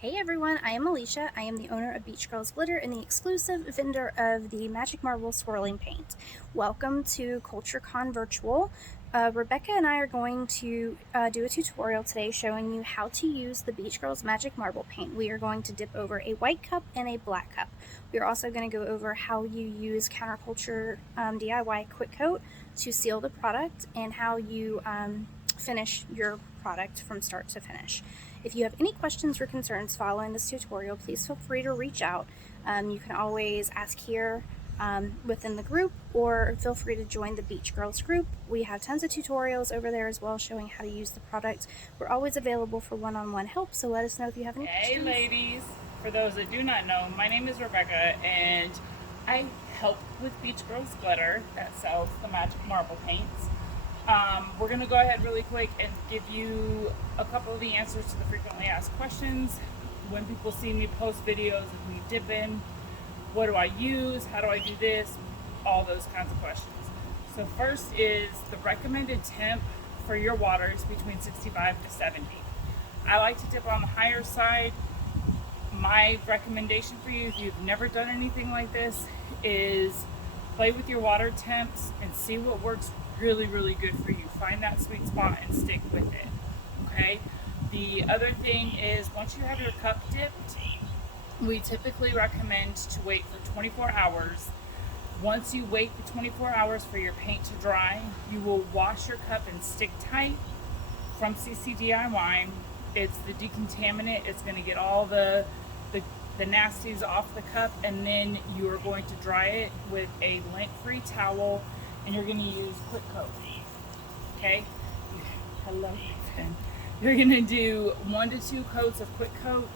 Hey everyone, I am Alicia. I am the owner of Beach Girls Glitter and the exclusive vendor of the Magic Marble Swirling Paint. Welcome to CultureCon Virtual. Rebecca and I are going to do a tutorial today showing you how to use the Beach Girls Magic Marble Paint. We are going to dip over a white cup and a black cup. We are also going to go over how you use Counterculture DIY Quick Coat to seal the product and how you finish your product from start to finish. If you have any questions or concerns following this tutorial, please feel free to reach out. You can always ask here within the group, or feel free to join the Beach Girls group. We have tons of tutorials over there as well showing how to use the product. We're always available for one-on-one help, so let us know if you have any questions. Hey ladies, for those that do not know, my name is Rebecca and I help with Beach Girls Glitter that sells the Magic Marble paints. We're going to go ahead really quick and give you a couple of the answers to the frequently asked questions. When people see me post videos of me dipping, what do I use, how do I do this, all those kinds of questions. So first is the recommended temp for your water is between 65 to 70. I like to dip on the higher side. My recommendation for you, if you've never done anything like this, is play with your water temps and see what works really good for you. Find that sweet spot and stick with it. Okay? The other thing is once you have your cup dipped, we typically recommend to wait for 24 hours. Once you wait the 24 hours for your paint to dry, you will wash your cup and stick tight from CCDIY. It's the decontaminant. It's going to get all the nasties off the cup, and then you are going to dry it with a lint-free towel, and you're going to use Quick Coat. Okay? Hello, Ethan. You're going to do 1 to 2 coats of Quick Coat.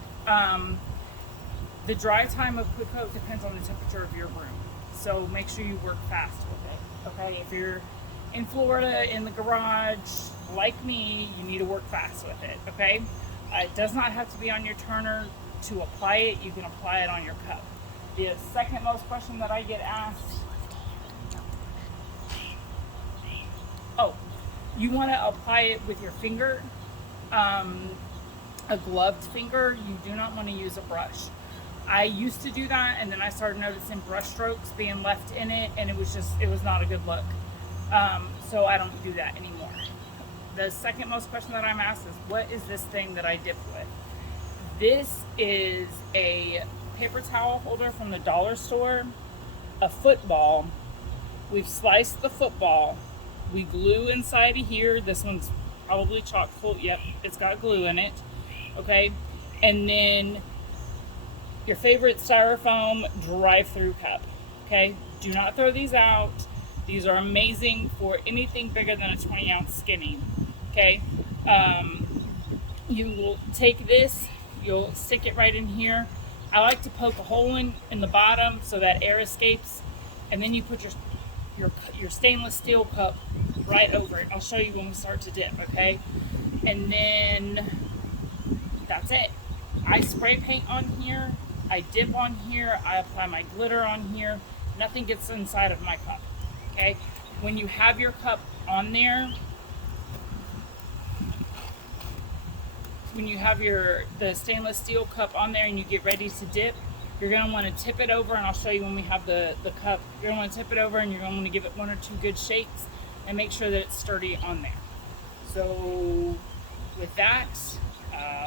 The dry time of Quick Coat depends on the temperature of your room, so make sure you work fast with it. Okay? If you're in Florida in the garage like me, you need to work fast with it. Okay? It does not have to be on your turner to apply it. You can apply it on your cup. The second most question that I get asked, oh, you want to apply it with your finger, a gloved finger. You do not want to use a brush. I used to do that, and then I started noticing brush strokes being left in it, and it was not a good look. So I don't do that anymore. The second most question that I'm asked is, what is this thing that I dip with? This is a paper towel holder from the dollar store, a football. We've sliced the football. We glue inside of here. This one's probably chock full. Yep, it's got glue in it. Okay. And then your favorite styrofoam drive-through cup. Okay. Do not throw these out. These are amazing for anything bigger than a 20-ounce skinny. Okay. You will take this, you'll stick it right in here. I like to poke a hole in the bottom so that air escapes, and then you put your stainless steel cup right over it. I'll show you when we start to dip, okay? And then that's it. I spray paint on here, I dip on here, I apply my glitter on here. Nothing gets inside of my cup, okay? When you have your cup on there, when you have the stainless steel cup on there and you get ready to dip, you're going to want to tip it over, and I'll show you when we have the cup. You're going to want to tip it over, and you're going to want to give it 1 or 2 good shakes and make sure that it's sturdy on there. So with that,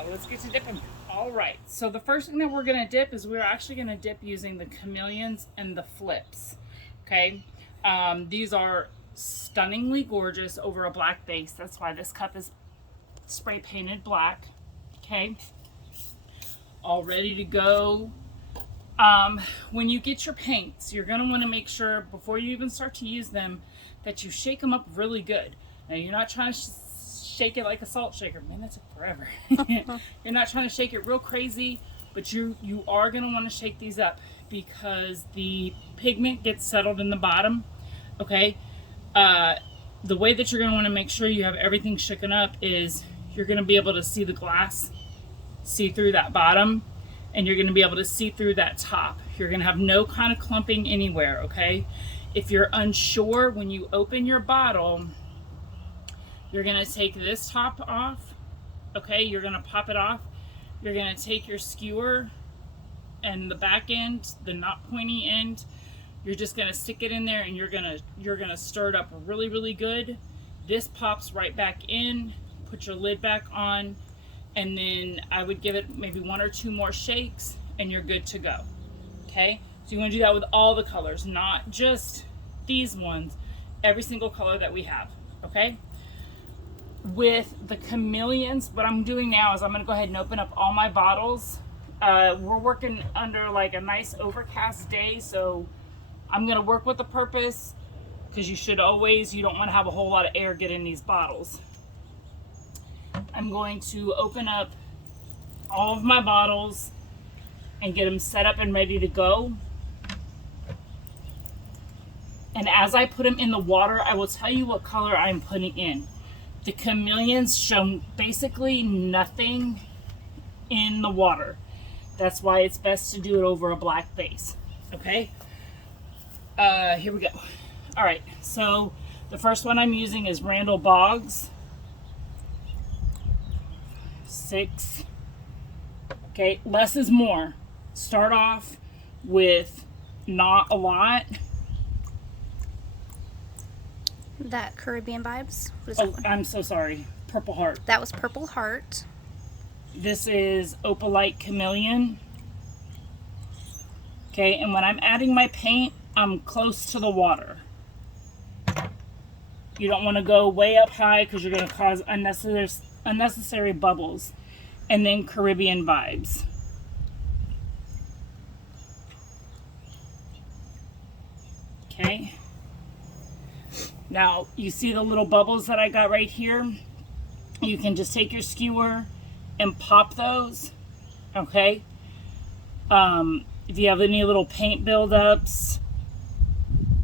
let's get to dipping. All right, so the first thing that we're going to dip is we're actually going to dip using the chameleons and the flips. Okay, these are stunningly gorgeous over a black base. That's why this cup is spray painted black. Okay, all ready to go. When you get your paints, you're going to want to make sure before you even start to use them that you shake them up really good. Now, you're not trying to shake it like a salt shaker. Man, that took forever. You're not trying to shake it real crazy, but you are going to want to shake these up because the pigment gets settled in the bottom. Okay, the way that you're going to want to make sure you have everything shaken up is you're going to be able to see the glass, see through that bottom, and you're going to be able to see through that top. You're going to have no kind of clumping anywhere, okay? If you're unsure, when you open your bottle, you're going to take this top off, okay? You're going to pop it off. you're going to take your skewer and the back end, the not pointy end, you're just going to stick it in there and you're going to stir it up really, really good. This pops right back in. Put your lid back on, and then I would give it maybe 1 or 2 more shakes and you're good to go. Okay? So you want to do that with all the colors, not just these ones, every single color that we have. Okay? With the chameleons, what I'm doing now is I'm going to go ahead and open up all my bottles. We're working under like a nice overcast day, so I'm going to work with the purpose, because you don't want to have a whole lot of air get in these bottles. I'm going to open up all of my bottles and get them set up and ready to go. And as I put them in the water, I will tell you what color I'm putting in. The chameleons show basically nothing in the water. That's why it's best to do it over a black base. Okay? Here we go. All right, so the first one I'm using is Randall Boggs. 6. Okay, less is more. Start off with not a lot. That Caribbean Vibes? What is that one? I'm so sorry. Purple Heart. That was Purple Heart. This is Opalite Chameleon. Okay, and when I'm adding my paint, I'm close to the water. You don't want to go way up high because you're going to cause unnecessary bubbles. And then Caribbean Vibes. Okay. Now, you see the little bubbles that I got right here? You can just take your skewer and pop those. Okay. If you have any little paint buildups,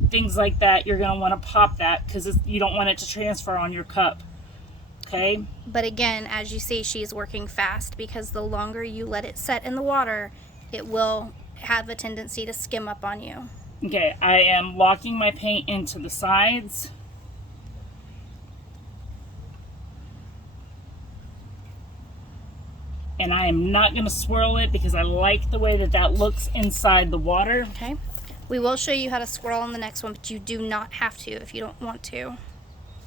things like that, you're going to want to pop that because you don't want it to transfer on your cup. Okay? But again, as you see, she's working fast because the longer you let it set in the water, it will have a tendency to skim up on you. Okay, I am locking my paint into the sides. And I am not going to swirl it because I like the way that looks inside the water. Okay. We will show you how to swirl in the next one, but you do not have to if you don't want to.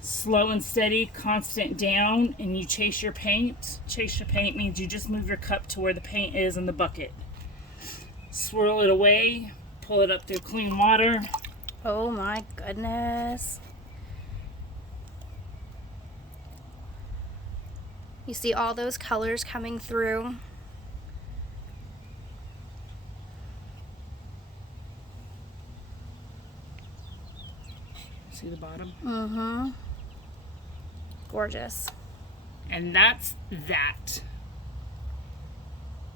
Slow and steady, constant down, and you chase your paint. Chase your paint means you just move your cup to where the paint is in the bucket. Swirl it away, pull it up through clean water. Oh my goodness. You see all those colors coming through. See the bottom? Mm-hmm. Gorgeous. And that's that.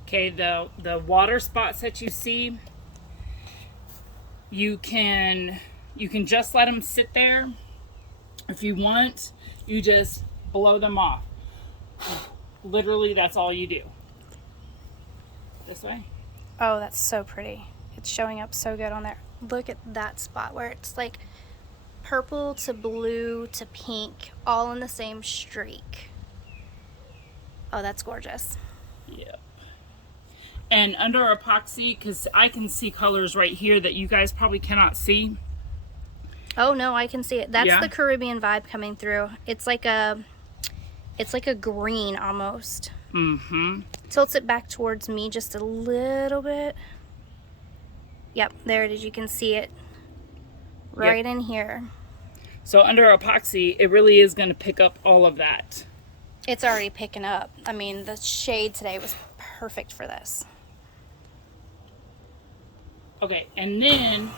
Okay, the water spots that you see, you can just let them sit there. If you want, you just blow them off. Literally, that's all you do. This way. Oh, that's so pretty. It's showing up so good on there. Look at that spot where it's like purple to blue to pink, all in the same streak. Oh, that's gorgeous. Yep. And under epoxy, because I can see colors right here that you guys probably cannot see. Oh no, I can see it. That's Yeah. the Caribbean vibe coming through. It's like a green almost. Mm-hmm. Tilts it back towards me just a little bit. Yep, there it is. You can see it right in here. So under epoxy, it really is going to pick up all of that. It's already picking up. I mean, the shade today was perfect for this. Okay, and then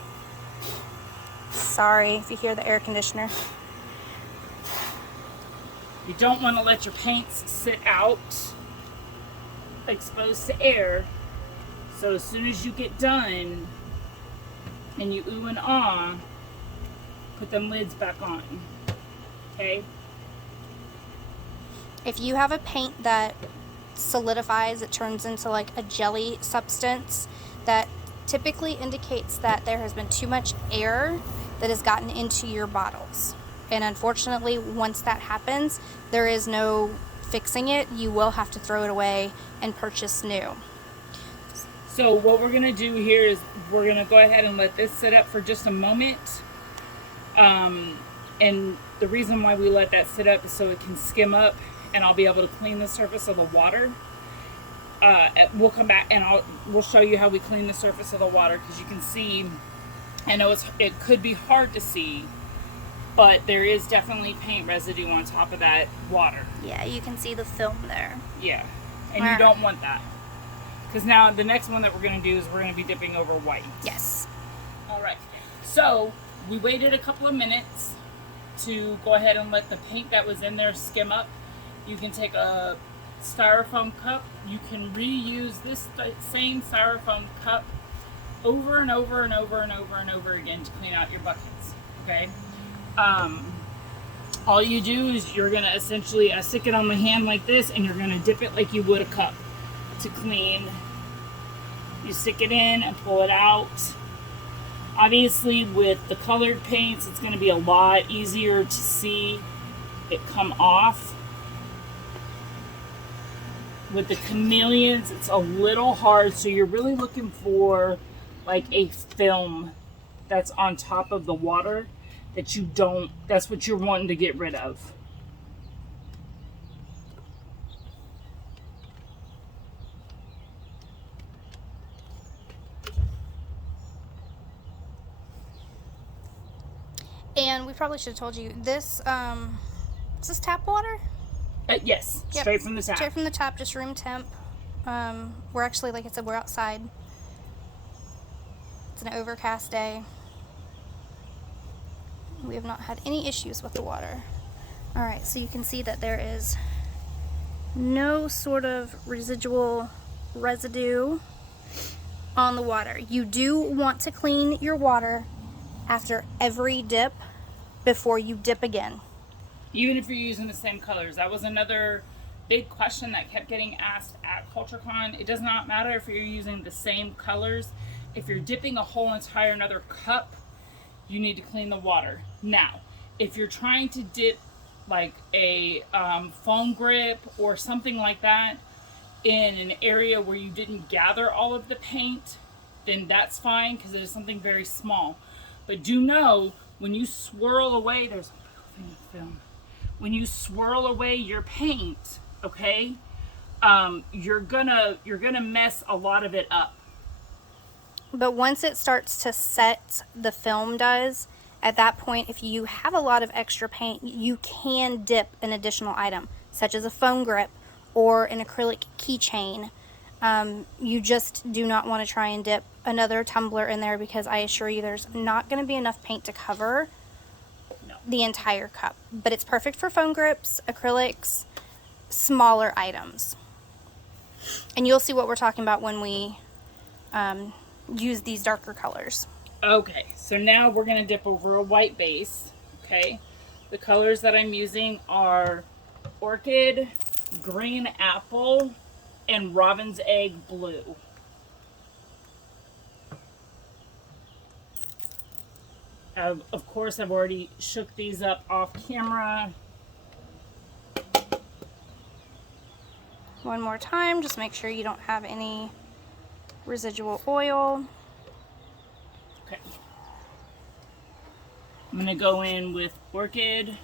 Sorry if you hear the air conditioner. you don't want to let your paints sit out exposed to air. So as soon as you get done and you ooh and ah, put them lids back on. Okay? If you have a paint that solidifies, it turns into like a jelly substance, that typically indicates that there has been too much air that has gotten into your bottles. And unfortunately, once that happens, there is no fixing it, you will have to throw it away and purchase new. So what we're gonna do here is we're gonna go ahead and let this sit up for just a moment. And the reason why we let that sit up is so it can skim up and I'll be able to clean the surface of the water. We'll come back and we'll show you how we clean the surface of the water, because you can see, I know it could be hard to see, but there is definitely paint residue on top of that water. Yeah, you can see the film there. Yeah, and you don't want that. Because now the next one that we're going to do is we're going to be dipping over white. Yes. All right. So we waited a couple of minutes to go ahead and let the paint that was in there skim up. You can take a styrofoam cup. You can reuse this same styrofoam cup over and over and over and over and over again to clean out your buckets. Okay. All you do is you're going to essentially stick it on my hand like this, and you're going to dip it like you would a cup to clean. You stick it in and pull it out. Obviously with the colored paints, it's going to be a lot easier to see it come off. With the chameleons, it's a little hard, so you're really looking for like a film that's on top of the water that you don't, that's what you're wanting to get rid of. And we probably should have told you this. Is this tap water? Yes, Yep. straight from the tap. Straight from the tap, just room temp. We're actually, like I said, we're outside. It's an overcast day. We have not had any issues with the water. All right, so you can see that there is no sort of residual residue on the water. You do want to clean your water after every dip before you dip again. Even if you're using the same colors. That was another big question that kept getting asked at CultureCon. It does not matter if you're using the same colors. If you're dipping a whole entire another cup, you need to clean the water. Now, if you're trying to dip like a foam grip or something like that in an area where you didn't gather all of the paint, then that's fine, because it is something very small. But do know, when you swirl away, there's a thing of film. When you swirl away your paint, okay, you're gonna mess a lot of it up. But once it starts to set, the film does, at that point, if you have a lot of extra paint, you can dip an additional item, such as a foam grip or an acrylic keychain. You just do not want to try and dip another tumbler in there, because I assure you there's not going to be enough paint to cover the entire cup. But it's perfect for foam grips, acrylics, smaller items. And you'll see what we're talking about when we use these darker colors. Okay, so now we're going to dip over a white base. Okay, the colors that I'm using are Orchid, Green Apple, and Robin's Egg Blue. Of course, I've already shook these up off camera. One more time, just make sure you don't have any residual oil. Okay. I'm going to go in with Orchid.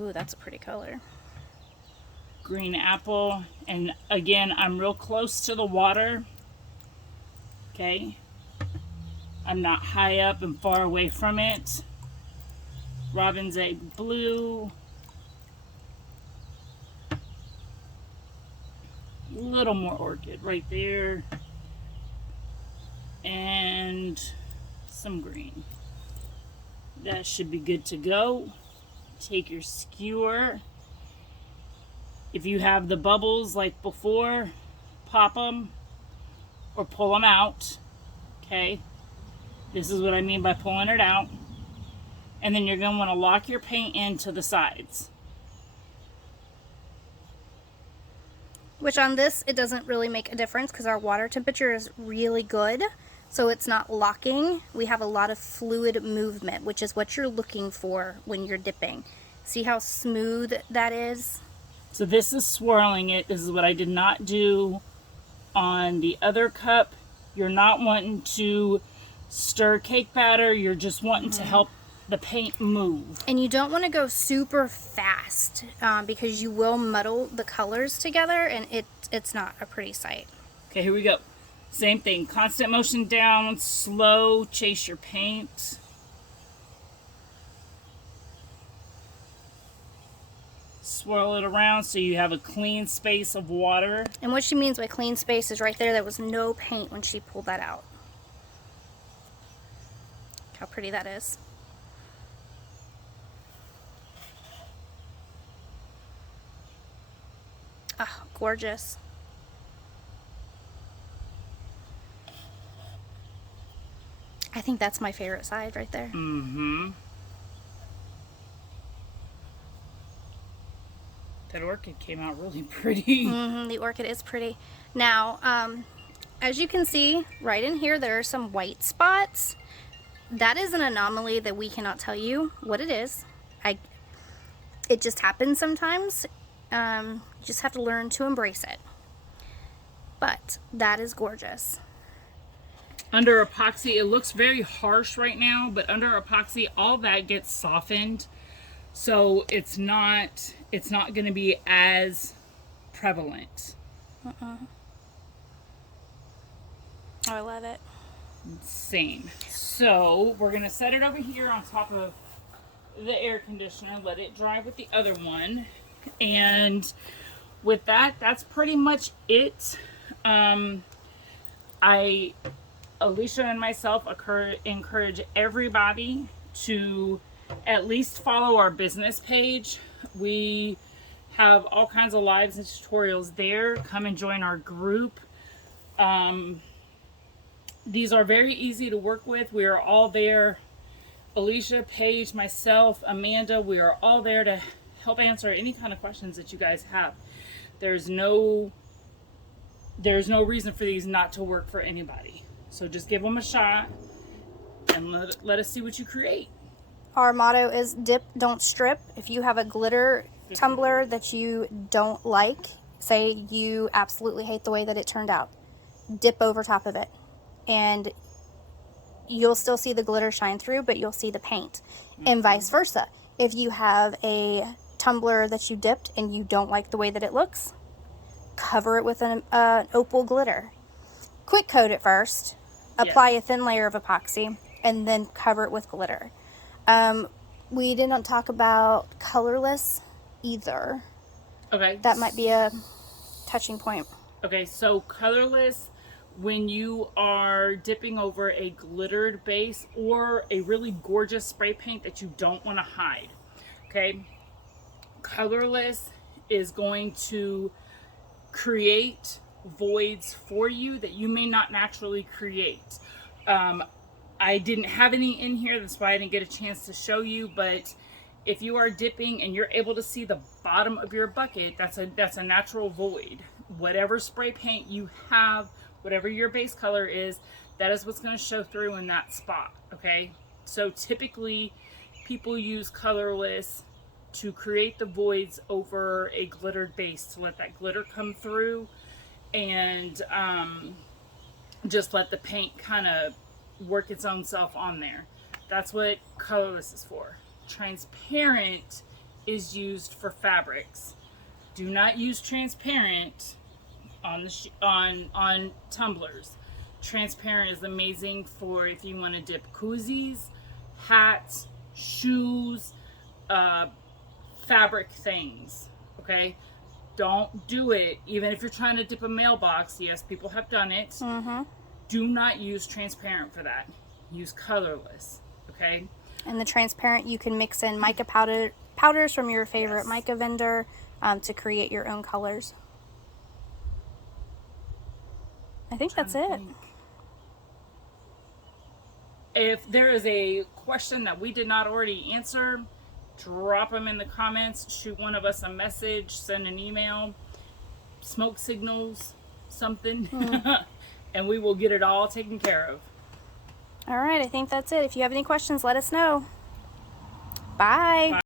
Ooh, that's a pretty color. Green Apple. And again, I'm real close to the water. Okay. I'm not high up and far away from it. Robin's Egg Blue. A little more Orchid right there. And some green. That should be good to go. Take your skewer. If you have the bubbles like before, pop them or pull them out. Okay. This is what I mean by pulling it out. And then you're going to want to lock your paint into the sides. Which on this, it doesn't really make a difference because our water temperature is really good. So it's not locking. We have a lot of fluid movement, which is what you're looking for when you're dipping. See how smooth that is? So this is swirling it. This is what I did not do on the other cup. You're not wanting to stir cake batter. You're just wanting to help the paint move. And you don't want to go super fast because you will muddle the colors together, and it's not a pretty sight. Okay, here we go. Same thing. Constant motion down, slow, chase your paint. Swirl it around so you have a clean space of water. And what she means by clean space is right there. There was no paint when she pulled that out. Look how pretty that is. Oh, gorgeous. I think that's my favorite side right there. Mm-hmm. That orchid came out really pretty. The orchid is pretty. Now, as you can see, right in here, there are some white spots. That is an anomaly that we cannot tell you what it is. It just happens sometimes. You just have to learn to embrace it. But that is gorgeous. Under epoxy, it looks very harsh right now, but under epoxy, all that gets softened. So it's not going to be as prevalent. Oh, I love it. Same. So we're going to set it over here on top of the air conditioner, let it dry with the other one. And with that, that's pretty much it. Alicia and myself encourage everybody to at least follow our business page. We have all kinds of lives and tutorials there. Come and join our group. These are very easy to work with. We are all there. Alicia, Paige, myself, Amanda, we are all there to help answer any kind of questions that you guys have. There's no reason for these not to work for anybody. So just give them a shot and let us see what you create. Our motto is dip, don't strip. If you have a glitter tumbler that you don't like, say you absolutely hate the way that it turned out, dip over top of it. And you'll still see the glitter shine through, but you'll see the paint. And vice versa. If you have a tumbler that you dipped and you don't like the way that it looks, cover it with an opal glitter. Quick coat it first, apply a thin layer of epoxy, and then cover it with glitter. We didn't talk about colorless either. Okay. That might be a touching point. Okay, so colorless, when you are dipping over a glittered base or a really gorgeous spray paint that you don't want to hide. Okay, colorless is going to create voids for you that you may not naturally create. I didn't have any in here, that's why I didn't get a chance to show you, but if you are dipping and you're able to see the bottom of your bucket, that's a natural void. Whatever spray paint you have, whatever your base color is, that is what's going to show through in that spot. Okay, so typically people use colorless to create the voids over a glittered base to let that glitter come through and just let the paint kind of work its own self on there. That's what colorless is for. Transparent is used for fabrics. Do not use transparent on the on tumblers. Transparent is amazing for if you want to dip koozies, hats, shoes, fabric things. Okay, don't do it even if you're trying to dip a mailbox. Yes, people have done it. Do not use transparent for that. Use colorless. Okay. And the transparent, you can mix in mica powders from your favorite mica vendor to create your own colors. I think that's it. If there is a question that we did not already answer, drop them in the comments, shoot one of us a message, send an email, smoke signals, something, and we will get it all taken care of. All right, I think that's it. If you have any questions, let us know. Bye. Bye.